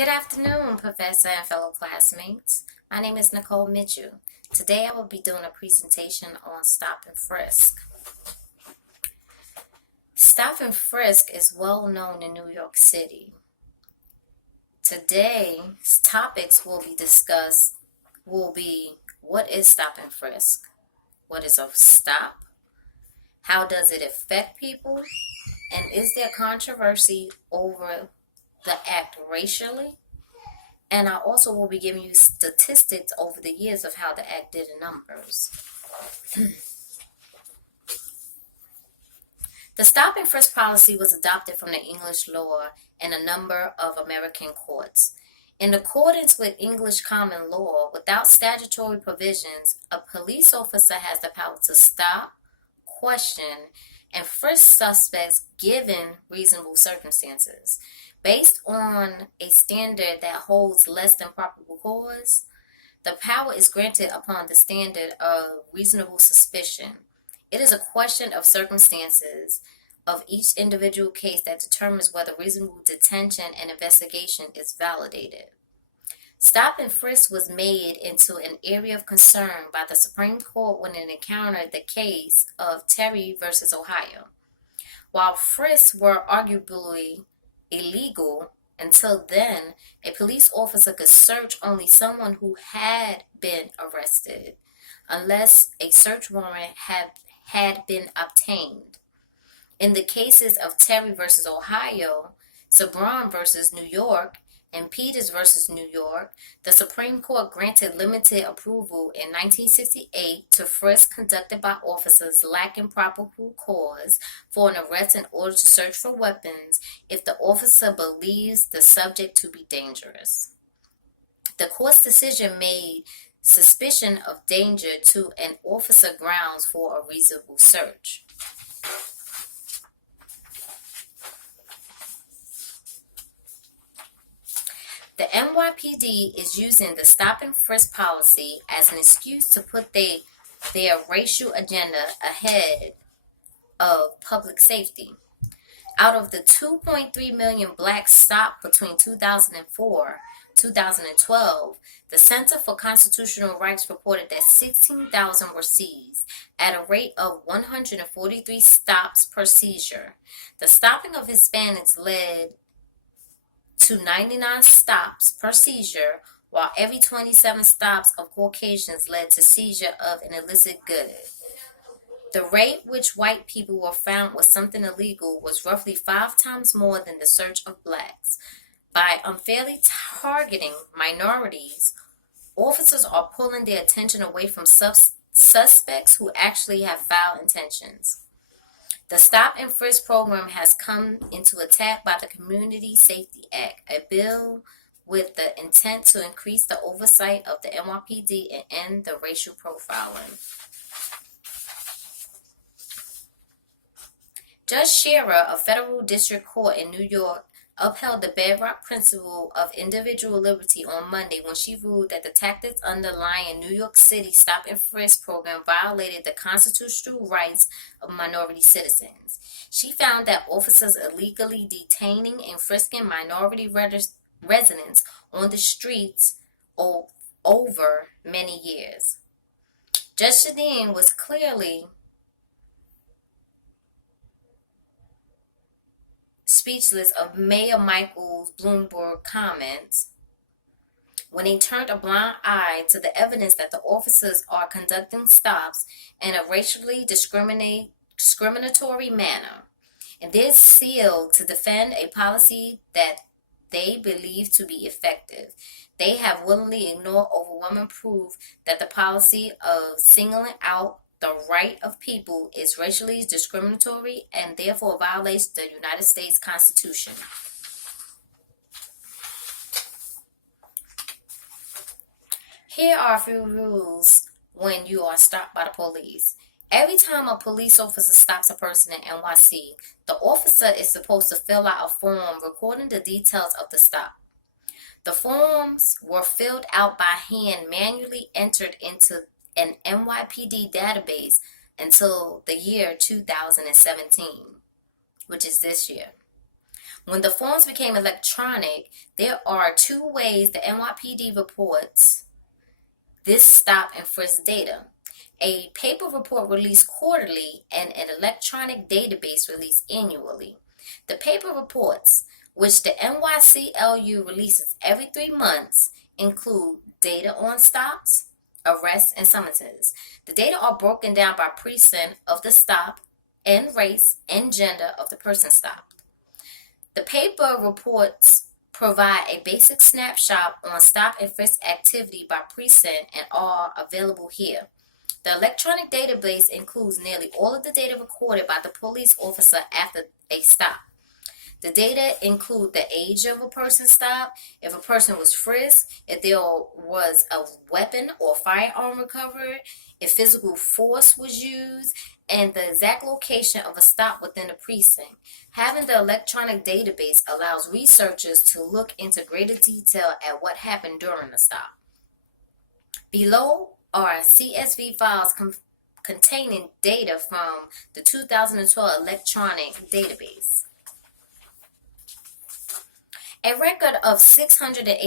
Good afternoon, Professor and fellow classmates. My name is Nicole Mitchell. Today I will be doing a presentation on stop and frisk. Stop and frisk is well known in New York City. Today's topics will be discussed will be what is stop and frisk? What is a stop? How does it affect people? And is there controversy over the act racially? And I also will be giving you statistics over the years of how the act did in numbers. The stop and frisk policy was adopted from the English law in a number of American courts. In accordance with English common law, without statutory provisions, a police officer has the power to stop, question, and frisk suspects given reasonable circumstances. Based on a standard that holds less than probable cause, the power is granted upon the standard of reasonable suspicion. It is a question of circumstances of each individual case that determines whether reasonable detention and investigation is validated. Stop and frisk was made into an area of concern by the Supreme Court when it encountered the case of Terry versus Ohio. While frisks were arguably illegal until then, a police officer could search only someone who had been arrested, unless a search warrant had been obtained. In the cases of Terry versus Ohio, Sabron versus New York, and Peters versus New York, the Supreme Court granted limited approval in 1968 to frisk conducted by officers lacking probable cause for an arrest in order to search for weapons if the officer believes the subject to be dangerous. The court's decision made suspicion of danger to an officer grounds for a reasonable search. The NYPD is using the stop and frisk policy as an excuse to put their racial agenda ahead of public safety. Out of the 2.3 million blacks stopped between 2004 and 2012, the Center for Constitutional Rights reported that 16,000 were seized at a rate of 143 stops per seizure. The stopping of Hispanics led to 99 stops per seizure, while every 27 stops of Caucasians led to seizure of an illicit good. The rate which white people were found with something illegal was roughly 5 times more than the search of blacks. By unfairly targeting minorities, officers are pulling their attention away from suspects who actually have foul intentions. The Stop and Frisk program has come into attack by the Community Safety Act, a bill with the intent to increase the oversight of the NYPD and end the racial profiling. Judge Scherer of Federal District Court in New York upheld the bedrock principle of individual liberty on Monday when she ruled that the tactics underlying New York City Stop and Frisk program violated the constitutional rights of minority citizens. She found that officers illegally detaining and frisking minority residents on the streets over many years. Judge Shadeen was clearly speechless of Mayor Michael Bloomberg's comments when he turned a blind eye to the evidence that the officers are conducting stops in a racially discriminatory manner, and they're sealed to defend a policy that they believe to be effective. They have willingly ignored overwhelming proof that the policy of singling out the right of people is racially discriminatory and therefore violates the United States Constitution. Here are a few rules when you are stopped by the police. Every time a police officer stops a person in NYC, the officer is supposed to fill out a form recording the details of the stop. The forms were filled out by hand, manually entered into an NYPD database until the year 2017, which is this year. When the forms became electronic, there are two ways the NYPD reports this stop and frisk data. A paper report released quarterly and an electronic database released annually. The paper reports, which the NYCLU releases every 3 months, include data on stops, arrests, and summonses. The data are broken down by precinct of the stop and race and gender of the person stopped. The paper reports provide a basic snapshot on stop and frisk activity by precinct and are available here. The electronic database includes nearly all of the data recorded by the police officer after a stop. The data include the age of a person stopped, if a person was frisked, if there was a weapon or firearm recovered, if physical force was used, and the exact location of a stop within the precinct. Having the electronic database allows researchers to look into greater detail at what happened during the stop. Below are CSV files containing data from the 2012 electronic database. A record of 680